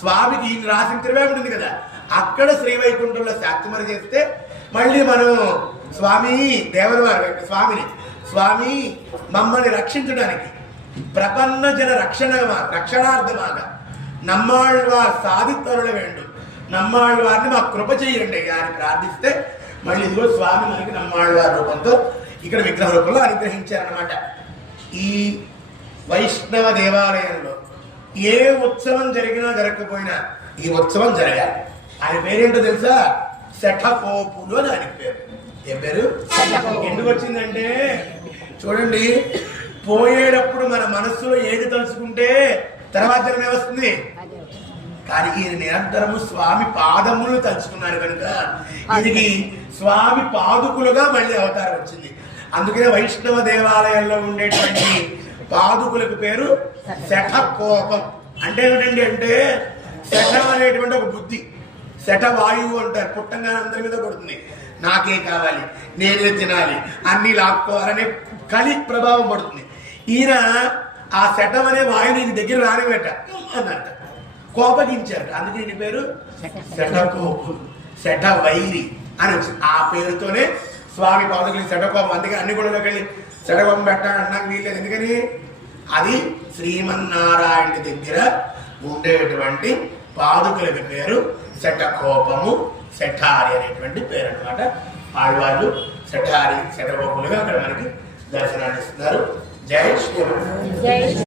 స్వామికి ఈయన రాసిన తిరువేంకట ఉంది కదా, అక్కడ శ్రీవైకుంఠంలో శాక్తిమరి చేస్తే మళ్ళీ మనం స్వామి దేవరవారు స్వామిని, స్వామి మమ్మల్ని రక్షించడానికి ప్రపన్న జన రక్షణార్థమాగా నమ్మాళ్ళవారు సాధితరుల వేండు, నమ్మాళ్ళవారిని మాకు కృప చేయండి అని ప్రార్థిస్తే మళ్ళీ ఇదిగో స్వామి మనకి నమ్మాళ్ళవారి రూపంతో ఇక్కడ విగ్రహ రూపంలో అనుగ్రహించారనమాట. ఈ వైష్ణవ దేవాలయంలో ఏ ఉత్సవం జరిగినా జరగకపోయినా ఈ ఉత్సవం జరగాలి. ఆయన పేరేంటో తెలుసా? శఠకోపులు అని ఆయన పేరు. ఏ పేరు? ఎందుకు వచ్చిందంటే చూడండి, పోయేటప్పుడు మన మనస్సులో ఏది తలుచుకుంటే తర్వాత జన్మే వస్తుంది. కానీ ఈయన నిరంతరము స్వామి పాదములు తలుచుకున్నారు కనుక ఇది స్వామి పాదుకులుగా మళ్ళీ అవతారం వచ్చింది. అందుకనే వైష్ణవ దేవాలయంలో ఉండేటువంటి పాదుకులకు పేరు శఠకోపం. అంటే ఏమిటండి అంటే శఠం అనేటువంటి ఒక బుద్ధి, శఠ వాయువు అంటారు. పుట్టంగానే అందరి మీద పడుతుంది, నాకే కావాలి, నేనే తినాలి, అన్ని లాక్కోవాలనే కలి ప్రభావం పడుతుంది. ఈయన ఆ శఠం అనే వాయుని ఈయన దగ్గర రానివేట అన్నట్ట, కోపగించారు. అందుకే ఈయన పేరు శఠకోపులు, శఠ వైరి అని వచ్చింది. ఆ పేరుతోనే స్వామి పాదుకులు శఠకోపం. అందుకే అన్ని గుళ్ళలోకి వెళ్ళి శఠకోపం పెట్టాలని నాకు వీల్లేదు. ఎందుకని అది శ్రీమన్నారాయణ దగ్గర ఉండేటువంటి పాదుకులకి పేరు శఠకోపము, శఠారి అనేటువంటి పేరు అనమాట. ఆళ్వాళ్ళు శఠారి శఠకోపులుగా అక్కడ మనకి దర్శనాన్ని ఇస్తున్నారు. జై శ్రీరామ్.